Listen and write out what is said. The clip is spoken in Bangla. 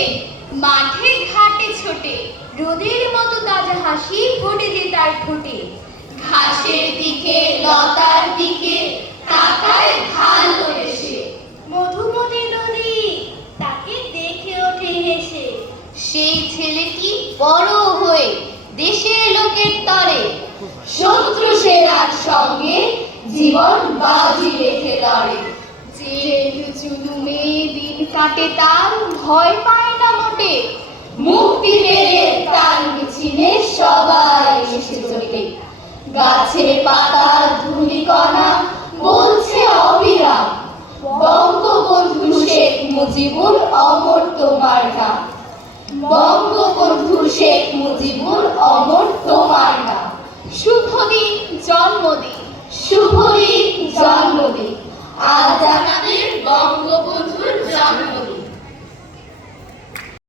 ছোটে, মাঠে ঘাটে ছোটে, রোদের মতো তাজা হাসি ফোটে যে তার ঠোঁটে। ঘাসের দিকে লতার দিকে তাকায় ভালোবেসে, মধুমতি নদী তাকে দেখে ওঠে হেসে। সেই ছেলেটি বড় হয়ে দেশের লোকের তরে শত্রু সেনার সঙ্গে জীবন বাজি রেখে লড়ে। জেল জুলুমে দিন কাটে তার, ভয় পায় না মোটে, মুক্তি পেয়ে তার মিছিলে সবাই এসে জোটে। গাছে পাতা ধূলিকণা বলছে অবিরাম, বঙ্গবন্ধু শেখ মুজিবুর অমর তোমার নাম। বঙ্গবন্ধু শেখ মুজিবুর অমর তোমার নাম। শুভ দিন জন্মদিন, শুভ দিন জন্মদিন, আজ আমাদের বঙ্গবন্ধুর জন্মদিন।